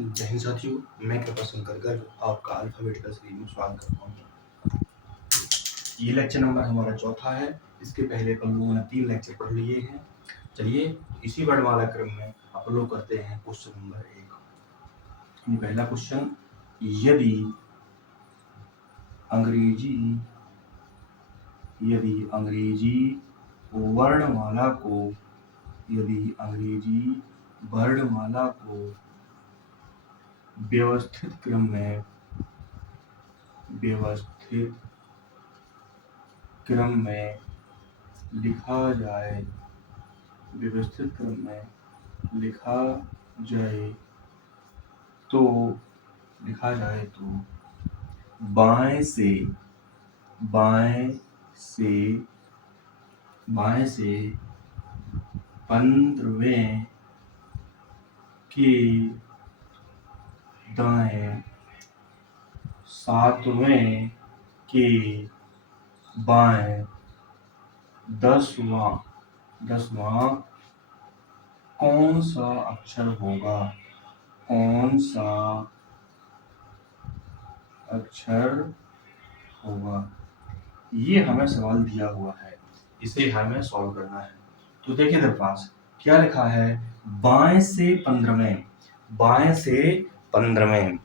जय हिंद साथियों, मैं कृपा शंकर गर्ग आपका अल्फाबेटिकल सीरीज में स्वागत करता हूँ। ये लेक्चर नंबर हमारा चौथा है। इसके पहले अपन लोगों ने 3 लेक्चर पढ़ लिए हैं। चलिए इसी वर्णमाला क्रम में अपन लोग करते हैं क्वेश्चन नंबर 1। पहला क्वेश्चन, यदि अंग्रेजी वर्णमाला को व्यवस्थित क्रम में लिखा जाए तो बाएं से 15वें के दाएं 7वें के बाएं 10वां कौन सा अक्षर होगा। ये हमें सवाल दिया हुआ है, इसे हमें सॉल्व करना है। तो देखिए इधर पास क्या लिखा है, बाएं से 15वें।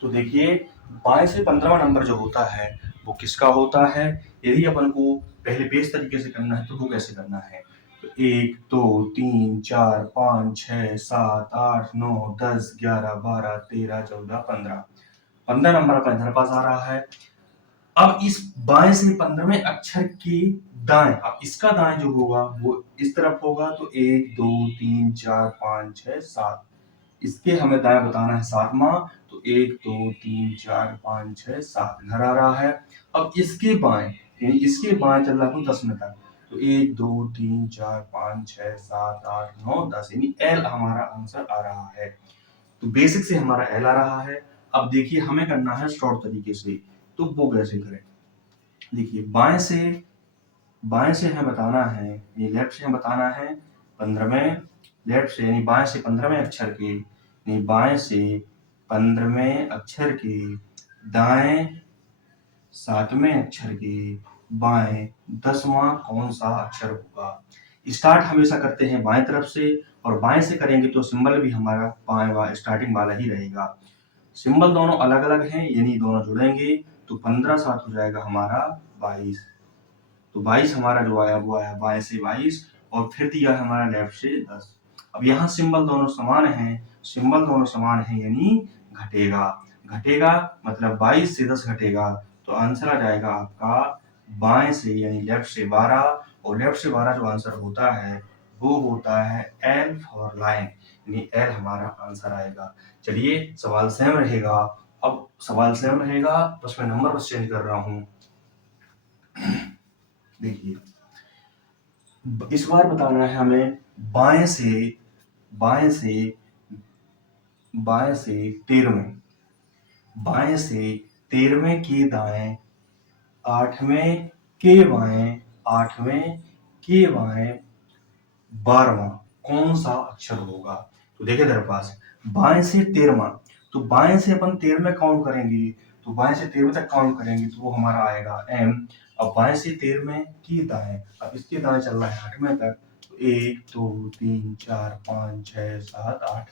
तो देखिए बाएं से 15वां नंबर जो होता है वो किसका होता है। यदि अपन को पहले बेस तरीके से करना है तो वो कैसे करना है, तो 1 2 3 4 5 6 7 8 9 10 11 12 13 14 15 नंबर अपने इधर पास आ रहा है। अब इस बाएं से 15वें अक्षर के दाएं, अब इसका दाएं जो होगा वो इस तरफ होगा, तो 1 2 3 4 5 6 7, इसके हमें दाएं बताना है 7वां, तो 1 2 3 4 5 6 7 घर आ रहा है। अब इसके बाएं चल रहा है 10 में तक, तो 1 2 3 4 5 6 7 8 9 10, यानी एल हमारा आंसर आ रहा है। तो बेसिक से हमारा एल आ रहा है। अब देखिए हमें करना है शॉर्ट तरीके से, तो वो कैसे करें। देखिए बाएं से हमें बताना है, ये लेफ्ट से हमें बताना है 15वें, लेफ्ट से यानी बाएं से 15वें अक्षर के, यानी बाएं से 15वें अक्षर के दाएं 7वें अक्षर के बाएं 10वां कौन सा अक्षर होगा। स्टार्ट हमेशा करते हैं बाएं तरफ से, और बाएं से करेंगे तो सिंबल भी हमारा बाएं स्टार्टिंग वाला ही रहेगा। सिंबल दोनों अलग अलग हैं, यानी दोनों जुड़ेंगे तो 15 7 हो जाएगा हमारा 22। तो 22 हमारा जो आया वो आया बाएं से 22, और फिर दिया हमारा लेफ्ट से 10। अब यहाँ सिंबल दोनों समान हैं यानी घटेगा मतलब 22 से 10 घटेगा, तो आंसर आ जाएगा आपका बाएं से यानी लेफ्ट से 12, और लेफ्ट से 12 जो आंसर होता है वो होता है एल फॉर लाइन, यानी एल हमारा आंसर आएगा। चलिए सवाल सेम रहेगा, बस मैं नंबर बस चेंज कर रहा हूं। देखिए इस बार बताना है हमें बाएं से 13वें के दाएं 8वें के बाएं 12वां कौन सा अक्षर होगा। तो देखिए तेरे पास बाएं से 13वां, तो बाएं से अपन 13वें काउंट करेंगे, तो बाएं से 13वें तक काउंट करेंगे तो वो हमारा आएगा एम। अब बाएं से 13वें की दाएं, अब इसके दाएं चल रहा है 8वें तक, तो 1 2 3 4 5 6 7 8।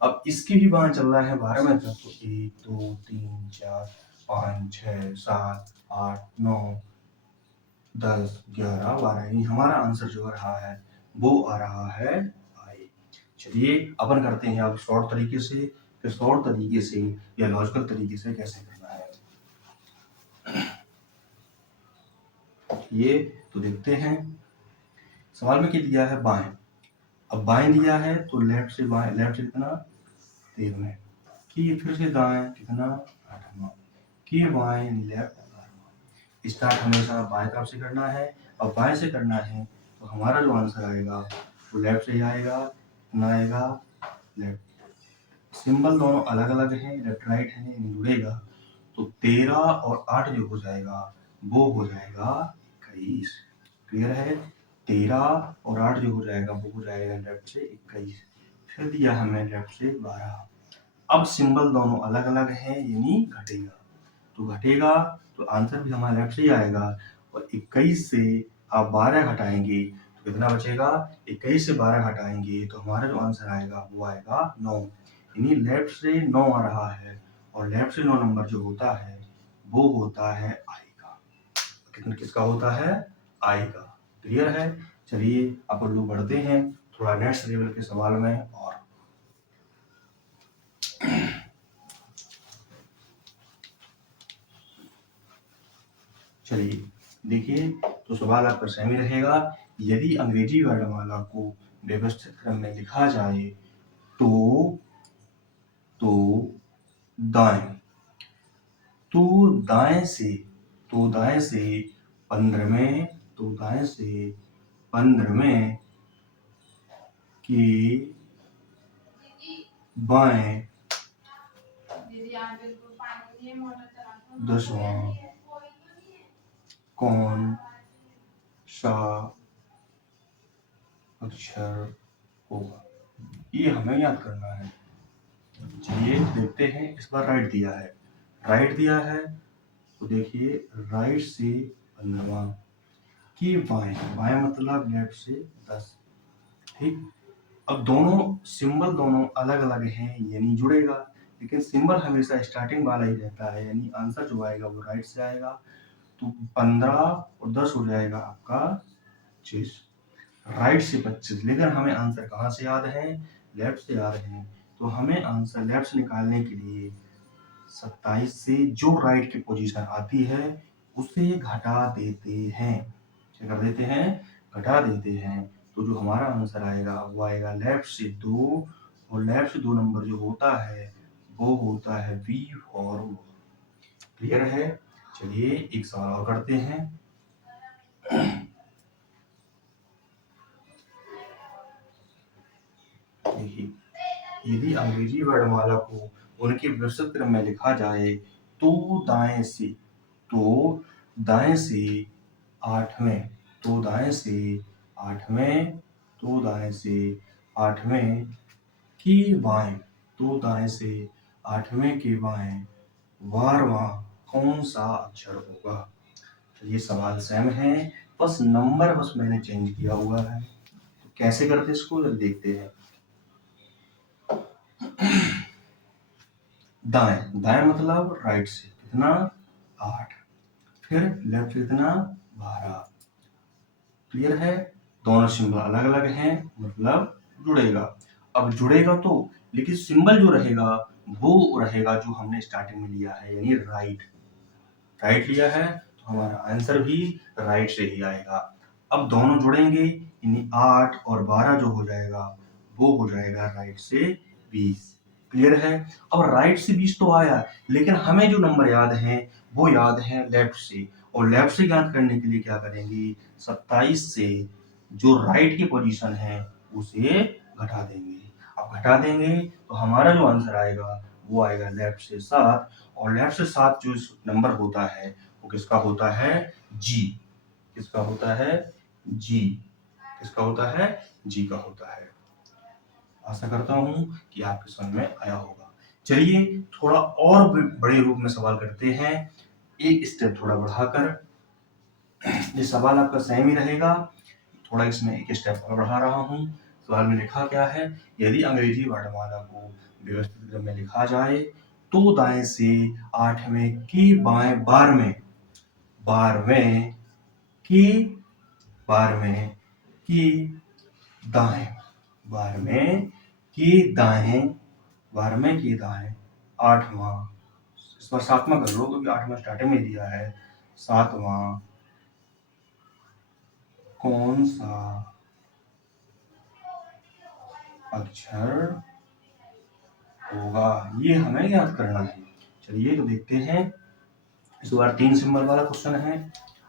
अब इसकी भी बाएं चल रहा है 12वें तक, तो 1 2 3 4 5 6 7 8 9 10 11 12, यानी हमारा आंसर जो आ रहा है वो आ रहा है आई। चलिए अपन करते हैं अब शॉर्ट तरीके से या लॉजिकल तरीके से कैसे करना है, ये तो देखते हैं। सवाल में क्या दिया है बाएं, अब बाएं दिया है तो लेफ्ट से कितना 13वें की, फिर से दाएं कितना 8वां की, बाएं लेफ्ट 12वां। स्टार्ट हमेशा बाएं तरफ से करना है, और बाएं से करना है तो हमारा जो आंसर आएगा वो लेफ्ट से आएगा, कितना आएगा लेफ्ट। सिंबल दोनों अलग अलग हैं, लेफ्ट राइट है, जुड़ेगा तो 13 और 8 जो हो जाएगा वो हो जाएगा 21। क्लियर है, 13 और 8 जो हो जाएगा वो हो जाएगा लेफ्ट से 21। फिर दिया हमें लेफ्ट से 12, अब सिंबल दोनों अलग अलग हैं, यानी घटेगा। तो घटेगा तो आंसर भी हमारा लेफ्ट से ही आएगा। और 21 से आप 12 घटाएंगे तो कितना बचेगा? 21 से 12 घटाएंगे तो हमारा जो आंसर आएगा वो आएगा 9। यानी लेफ्ट से 9 आ रहा है, और लेफ्ट से 9 नंबर जो होता है वो होता है आई का। कितना किसका होता है? आई का। क्लियर है? चलिए अब लोग बढ़ते हैं थोड़ा नेक्स्ट लेवल के सवाल में। और चलिए देखिए, तो सवाल आपका सेम ही रहेगा। यदि अंग्रेजी वर्णमाला को व्यवस्थित क्रम में लिखा जाए तो दाएं दाएं से 15वें दाएं से 15वें के बाएं 10वां कौन सा अक्षर होगा? ये हमें याद करना है। चलिए देखते हैं। इस बार राइट दिया है तो देखिए, राइट से 15वां की बाएं मतलब लेफ्ट से 10। ठीक। अब दोनों सिंबल दोनों अलग अलग हैं, यानी जुड़ेगा, लेकिन सिंबल हमेशा स्टार्टिंग वाला ही रहता है, यानी आंसर जो आएगा वो राइट से आएगा। तो 15 और 10 हो जाएगा आपका 25। राइट से 25, लेकिन हमें आंसर कहाँ से याद है? लेफ्ट से याद है। तो हमें आंसर लेफ्ट से निकालने के लिए 27 से जो राइट की पोजीशन आती है उसे घटा देते हैं। क्या कर देते हैं? घटा देते हैं। तो जो हमारा आंसर आएगा वो आएगा लेफ्ट से 2, और लेफ्ट से 2 नंबर जो होता है वो होता है वी फॉर। क्लियर है? चलिए एक सवाल और करते हैं। देखिए, यदि अंग्रेजी वर्णमाला को उनके व्यवस्थित क्रम में लिखा जाए तो दाएं से 8वें दाएं से 8वें की बाएं के बाएं 12वां कौन सा अक्षर होगा? ये सवाल सेम है, बस नंबर मैंने चेंज किया हुआ है। तो कैसे करते इसको देखते हैं। दाएं मतलब राइट से कितना? 8, फिर लेफ्ट से कितना? 12। क्लियर है? दोनों सिंबल अलग अलग हैं, मतलब जुड़ेगा। अब जुड़ेगा तो, लेकिन सिंबल जो रहेगा वो रहेगा जो हमने स्टार्टिंग में लिया है, यानी राइट लिया है, तो हमारा आंसर भी राइट से ही आएगा। अब दोनों जुड़ेंगे, यानी 8 और 12 जो हो जाएगा वो हो जाएगा राइट से 20। क्लियर है? अब राइट से 20 तो आया, लेकिन हमें जो नंबर याद है वो याद है लेफ्ट से, और लेफ्ट से याद करने के लिए क्या करेंगे? 27 से जो राइट की पोजीशन है उसे घटा देंगे। अब घटा देंगे तो हमारा जो आंसर आएगा वो आएगा लेफ्ट से 7, और लेफ्ट से 7 जो नंबर होता है वो किसका होता है? जी। किसका होता है? जी। किसका होता है? जी का होता है। आशा करता हूं कि आपके समझ में आया होगा। चलिए थोड़ा और बड़े रूप में सवाल करते हैं, एक स्टेप थोड़ा बढ़ाकर। ये सवाल आपका सेम ही रहेगा, थोड़ा इसमें एक स्टेप और बढ़ा रहा हूँ। सवाल में लिखा क्या है? यदि अंग्रेजी वर्णमाला को व्यवस्थित क्रम में लिखा जाए तो दाएं से 8वें की बाएं 12वें की दाएं 12वें की दाएं 8वां, इस बार 7वां कर लो क्योंकि 8वां स्टार्टिंग में दिया है। 7वां कौन सा अक्षर होगा? ये हमें याद करना है। चलिए तो देखते हैं। इस बार 3 सिंबल वाला क्वेश्चन है,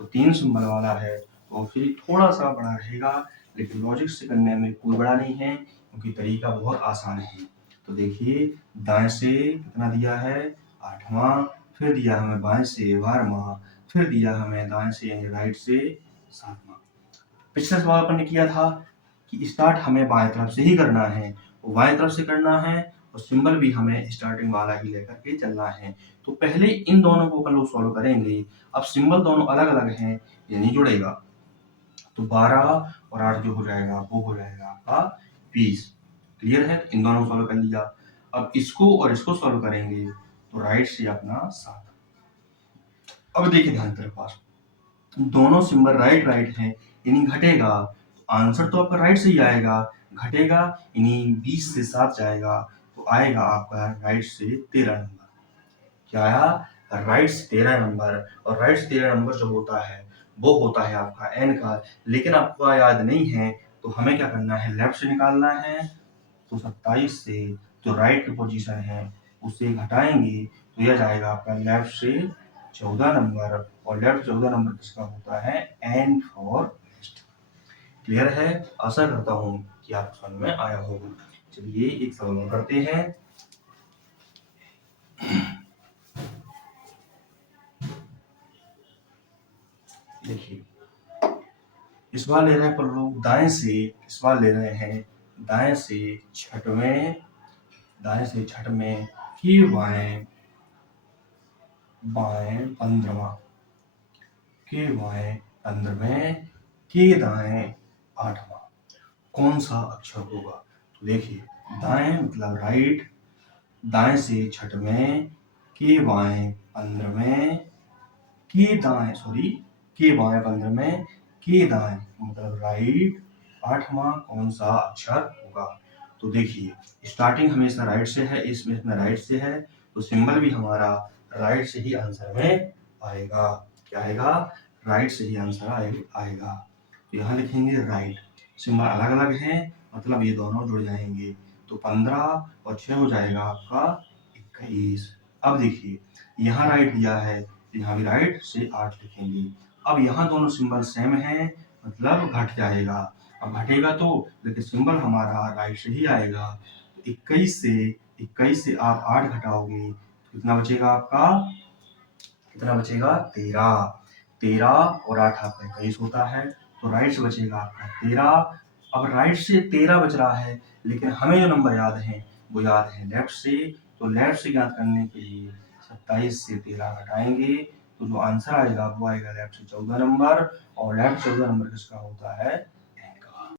तो 3 सिंबल वाला है तो फिर थोड़ा सा बड़ा रहेगा, लेकिन लॉजिक से करने में कोई बड़ा नहीं है क्योंकि तरीका बहुत आसान है। तो देखिए, दाएं से कितना दिया है? 8वां, फिर दिया हमें बाएं से 12वां, फिर दिया हमें दाएं से यानी राइट से 7वां। पिछले सवाल अपन ने किया था कि स्टार्ट हमें बाएं तरफ से ही करना है, बाएं तरफ से करना है और सिंबल भी हमें स्टार्टिंग वाला ही लेकर के चलना है। तो पहले इन दोनों को अपन लोग सॉल्व करेंगे। अब सिंबल दोनों अलग अलग हैं, ये नहीं जुड़ेगा, तो 12 और 8 जो हो जाएगा वो हो जाएगा आपका 20। क्लियर है? इन दोनों को सॉल्व कर लिया। अब इसको और इसको सॉल्व करेंगे तो राइट से अपना 7। अब देखिए ध्यान से पास, दोनों सिंबल राइट राइट हैं, यानी घटेगा, आंसर तो आपका राइट से ही आएगा, घटेगा यानी 20 से 7 जाएगा तो आएगा आपका राइट से 13 नंबर। क्या आया? राइट से 13 नंबर। और राइट से 13 नंबर जो होता है वो होता है आपका एन का, लेकिन आपको याद नहीं है तो हमें क्या करना है, लेफ्ट से निकालना है। तो 27 से जो राइट की पोजीशन है उसे घटाएंगे तो यह जाएगा आपका लेफ्ट से 14 नंबर, और लेफ्ट 14 नंबर किसका होता है, एन फॉर वेस्ट। क्लियर है? आशा करता हूं कि आप समझ में आया होगा। चलिए एक सवाल और करते हैं। देखिए इस बार ले रहे हैं पर लोग दाएं से, इस बार ले रहे हैं दाएं से छठवें, दाएं से छठवें की बाएं, बाएं 15वां के बाएं 15वें के दाएं 8वां, कौन सा अक्षर होगा? तो देखिए दाएं मतलब राइट, दाएं से छठवें के बाएं 15वें के दाएं, सॉरी के बाएं 15वें के दाएं मतलब राइट 8वां कौन सा अक्षर होगा? तो देखिए स्टार्टिंग हमेशा राइट से है, इसमें राइट से है तो सिंबल भी हमारा राइट से ही आंसर में आएगा। क्या आएगा? राइट से ही आंसर आएगा। तो यहाँ लिखेंगे राइट, सिंबल अलग अलग हैं मतलब ये दोनों जुड़ जाएंगे, तो 15 और 6 हो जाएगा आपका 21। अब देखिए यहाँ राइट दिया है तो यहाँ भी राइट से 8 लिखेंगे। अब यहाँ दोनों सिंबल सेम हैं मतलब घट जाएगा। अब घटेगा तो लेकिन सिंबल हमारा राइट से ही आएगा, तो 21 से आप 8 घटाओगे तो कितना बचेगा आपका, कितना बचेगा 13। 13 और 8 आपका 21 होता है, तो राइट से बचेगा आपका 13। अब राइट से 13 बच रहा है लेकिन हमें जो नंबर याद है वो याद है लेफ्ट से, तो लेफ्ट से याद करने के लिए 27 से 13 घटाएंगे तो जो आंसर आएगा वो आएगा लेफ्ट से 14 नंबर, और लेफ्ट 14 नंबर किसका होता है,